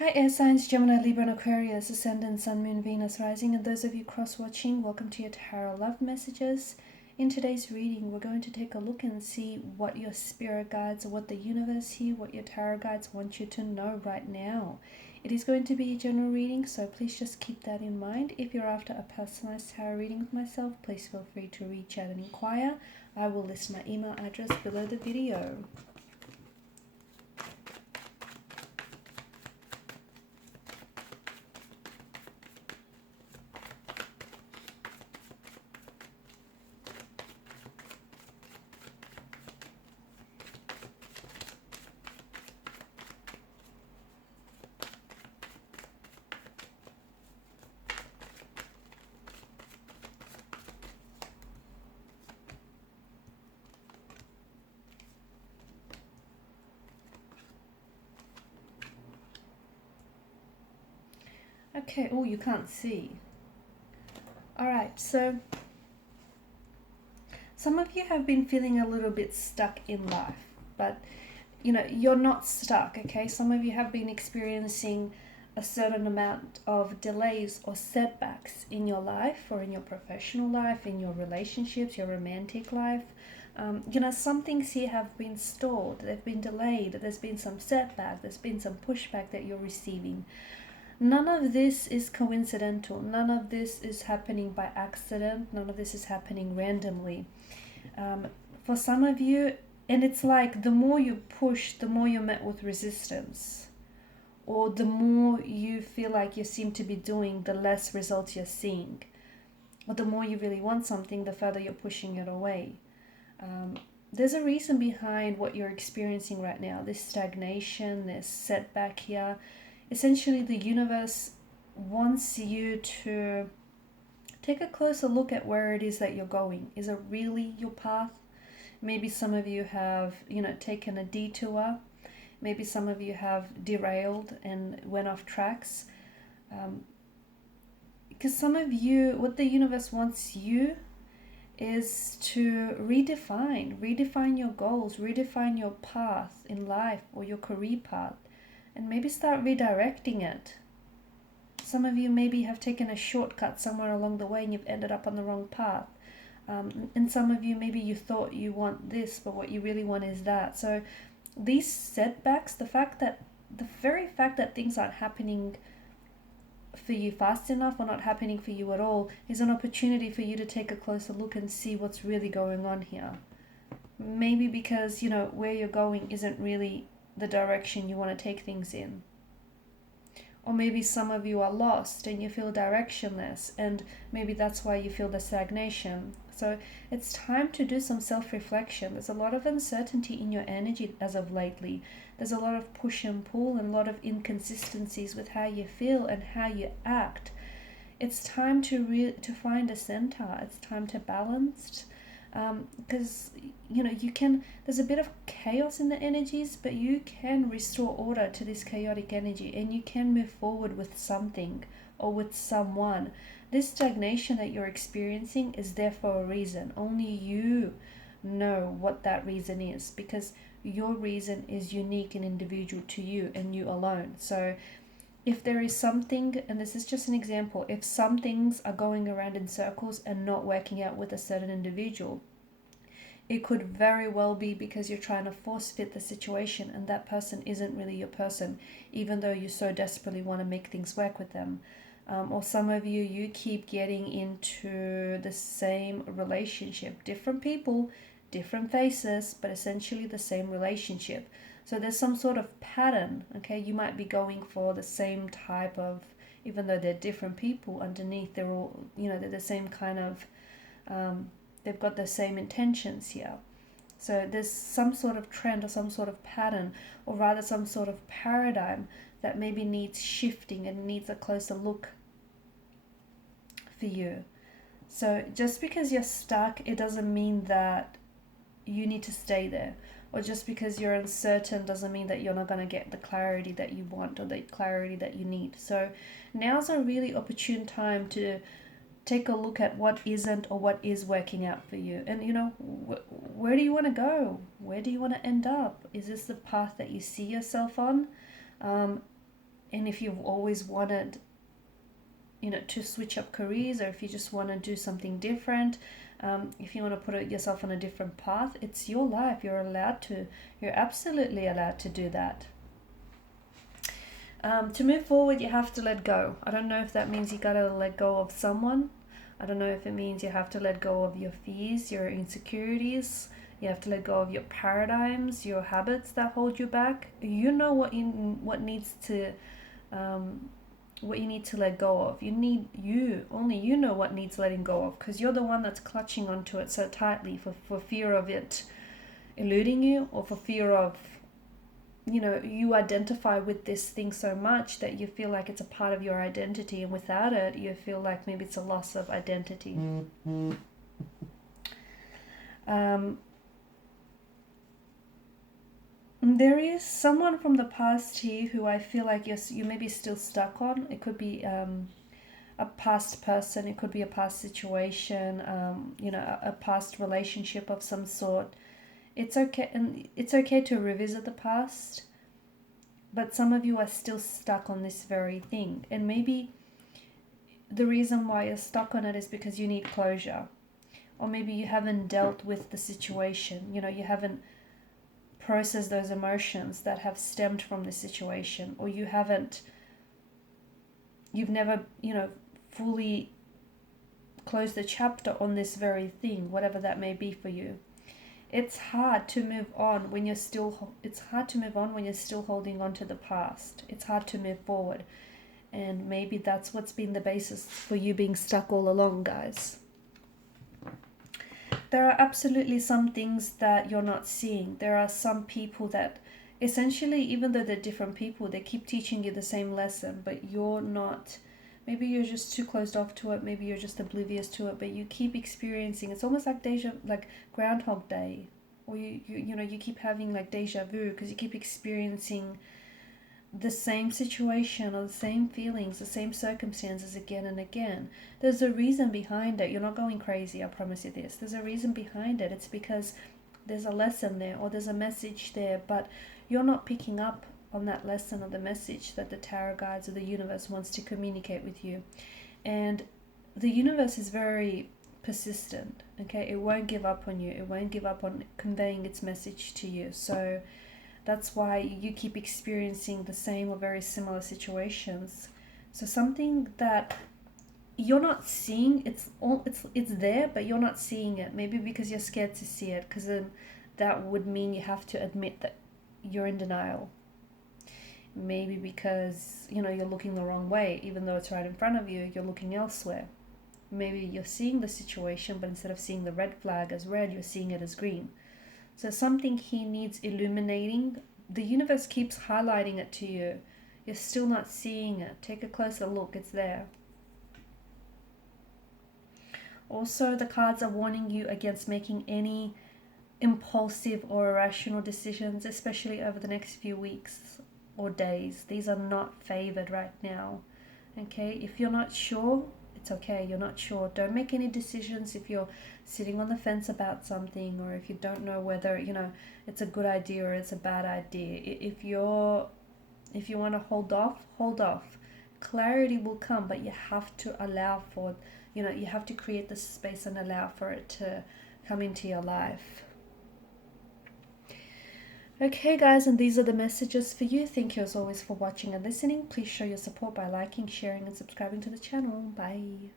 Hi air signs, Gemini, Libra and Aquarius, Ascendant, Sun, Moon, Venus, Rising, and those of you cross-watching, welcome to your Tarot Love Messages. In today's reading, we're going to take a look and see what your spirit guides, or what the universe here, what your tarot guides want you to know right now. It is going to be a general reading, so please just keep that in mind. If you're after a personalized tarot reading with myself, please feel free to reach out and inquire. I will list my email address below the video. Okay, oh, you can't see. Alright, so some of you have been feeling a little bit stuck in life, but you know, you're not stuck, okay? Some of you have been experiencing a certain amount of delays or setbacks in your life or in your professional life, in your relationships, your romantic life. You know, some things here have been stalled, they've been delayed, there's been some setback, there's been some pushback that you're receiving. None of this is coincidental. None of this is happening by accident. None of this is happening randomly. For some of you, and it's like the more you push, the more you're met with resistance. Or the more you feel like you seem to be doing, the less results you're seeing. Or the more you really want something, the further you're pushing it away. There's a reason behind what you're experiencing right now. This stagnation, this setback here. Essentially, the universe wants you to take a closer look at where it is that you're going. Is it really your path? Maybe some of you have, taken a detour. Maybe some of you have derailed and went off tracks. Because some of you, what the universe wants you is to redefine your goals, redefine your path in life or your career path. And maybe start redirecting it. Some of you maybe have taken a shortcut somewhere along the way and you've ended up on the wrong path. And some of you, maybe you thought you want this, but what you really want is that. So these setbacks, the very fact that things aren't happening for you fast enough or not happening for you at all, is an opportunity for you to take a closer look and see what's really going on here. Maybe because, where you're going isn't really the direction you want to take things in. Or maybe some of you are lost and you feel directionless, and maybe that's why you feel the stagnation. So it's time to do some self-reflection. There's a lot of uncertainty in your energy as of lately. There's a lot of push and pull and a lot of inconsistencies with how you feel and how you act. It's time to find a center. It's time to balance. Because there's a bit of chaos in the energies, but you can restore order to this chaotic energy and you can move forward with something or with someone. This stagnation that you're experiencing is there for a reason. Only you know what that reason is, because your reason is unique and individual to you and you alone. So if there is something, and this is just an example, if some things are going around in circles and not working out with a certain individual, it could very well be because you're trying to force fit the situation and that person isn't really your person, even though you so desperately want to make things work with them. Or some of you keep getting into the same relationship. Different people, different faces, but essentially the same relationship. So there's some sort of pattern, okay? You might be going for the same type of, even though they're different people, underneath they're all, they're the same kind of, they've got the same intentions here. So there's some sort of trend or some sort of pattern, or rather some sort of paradigm that maybe needs shifting and needs a closer look for you. So just because you're stuck, it doesn't mean that you need to stay there. Or just because you're uncertain doesn't mean that you're not going to get the clarity that you want or the clarity that you need. So now's a really opportune time to take a look at what isn't or what is working out for you. And where do you want to go? Where do you want to end up? Is this the path that you see yourself on? And if you've always wanted, you know, to switch up careers, or if you just want to do something different, if you want to put yourself on a different path, it's your life. You're allowed to. You're absolutely allowed to do that. To move forward, you have to let go. I don't know if that means you gotta let go of someone. I don't know if it means you have to let go of your fears, your insecurities. You have to let go of your paradigms, your habits that hold you back. You know what needs to what you need to let go of. Only you know what needs letting go of, because you're the one that's clutching onto it so tightly for fear of it eluding you, or for fear of, you know, you identify with this thing so much that you feel like it's a part of your identity, and without it you feel like maybe it's a loss of identity. There is someone from the past here who I feel like you may be still stuck on. It could be a past person, it could be a past situation, you know, a past relationship of some sort. It's okay, and it's okay to revisit the past, but some of you are still stuck on this very thing. And maybe the reason why you're stuck on it is because you need closure, or maybe you haven't dealt with the situation. You know, you haven't process those emotions that have stemmed from the situation, or you've never, you know, fully closed the chapter on this very thing, whatever that may be for you. It's hard to move on when you're still holding on to the past. It's hard to move forward, and maybe that's what's been the basis for you being stuck all along, guys. There are absolutely some things that you're not seeing. There are some people that essentially, even though they're different people, they keep teaching you the same lesson, but you're not. Maybe you're just too closed off to it. Maybe you're just oblivious to it, but you keep experiencing. It's almost like Groundhog Day, or you know, you keep having like deja vu, because you keep experiencing the same situation or the same feelings, the same circumstances again and again. There's a reason behind it. You're not going crazy, I promise you this. There's a reason behind it. It's because there's a lesson there, or there's a message there, but you're not picking up on that lesson or the message that the tarot guides or the universe wants to communicate with you. And the universe is very persistent, okay? It won't give up on you. It won't give up on conveying its message to you. So that's why you keep experiencing the same or very similar situations. So something that you're not seeing, it's there, but you're not seeing it. Maybe because you're scared to see it, because then that would mean you have to admit that you're in denial. Maybe because, you know, you're looking the wrong way, even though it's right in front of you, you're looking elsewhere. Maybe you're seeing the situation, but instead of seeing the red flag as red, you're seeing it as green. So something here needs illuminating. The universe keeps highlighting it to you. You're still not seeing it. Take a closer look. It's there. Also, the cards are warning you against making any impulsive or irrational decisions, especially over the next few weeks or days. These are not favored right now. Okay? If you're not sure, it's okay. You're not sure. Don't make any decisions if you're sitting on the fence about something, or if you don't know whether, you know, it's a good idea or it's a bad idea. If you want to hold off. Clarity will come, but you have to allow for, you know, you have to create the space and allow for it to come into your life. Okay guys, and these are the messages for you. Thank you as always for watching and listening. Please show your support by liking, sharing and subscribing to the channel. Bye.